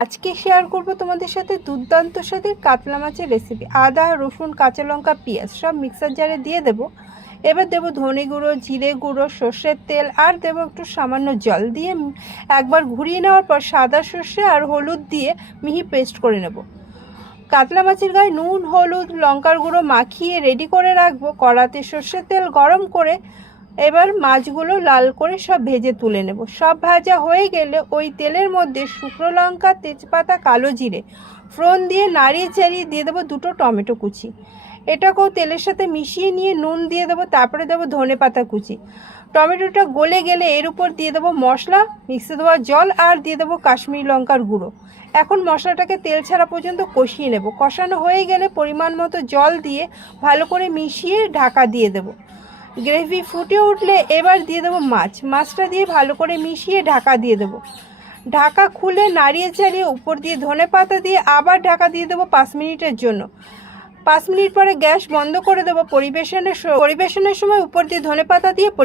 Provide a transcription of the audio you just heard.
আজকে শেয়ার করব তোমাদের সাথে দুর্দান্ত স্বাদের কাতলা মাছের রেসিপি। আদা, রসুন, কাঁচা লঙ্কা, পেঁয়াজ সব মিক্সার জারে দিয়ে দেব। এবার দেব ধনে গুঁড়ো, জিরে গুঁড়ো, সর্ষের তেল আর দেব একটু সামান্য জল দিয়ে একবার ঘুরিয়ে নেওয়ার পর সাদা সর্ষে আর হলুদ দিয়ে মিহি পেস্ট করে নেব। কাতলা মাছের গায়ে নুন, হলুদ, লঙ্কার গুঁড়ো মাখিয়ে রেডি করে রাখবো। কড়াতে সর্ষের তেল গরম করে এবার মাছগুলো লাল করে সব ভেজে তুলে নেব। সব ভাজা হয়ে গেলে ওই তেলের মধ্যে শুকনো লঙ্কা, তেজপাতা, কালো জিরে ফোড়ন দিয়ে নাড়িয়ে চাড়িয়ে দিয়ে দেবো দুটো টমেটো কুচি। এটাকেও তেলের সাথে মিশিয়ে নিয়ে নুন দিয়ে দেবো, তারপরে দেবো ধনে পাতা কুচি। টমেটোটা গলে গেলে এর উপর দিয়ে দেবো মশলা, মিক্সে দেওয়া জল আর দিয়ে দেবো কাশ্মীরি লঙ্কার গুঁড়ো। এখন মশলাটাকে তেল ছাড়া পর্যন্ত কষিয়ে নেব। কষানো হয়ে গেলে পরিমাণ মতো জল দিয়ে ভালো করে মিশিয়ে ঢাকা দিয়ে দেবো। গ্রেভি ফুটে উঠলে এবার দিয়ে দেবো মাছটা দিয়ে ভালো করে মিশিয়ে ঢাকা দিয়ে দেবো। ঢাকা খুলে নাড়িয়ে চাড়িয়ে উপর দিয়ে ধনে পাতা দিয়ে আবার ঢাকা দিয়ে দেবো 5 মিনিটের জন্য। 5 মিনিট পরে গ্যাস বন্ধ করে দেবো। পরিবেশনের সময় উপর দিয়ে ধনে পাতা দিয়ে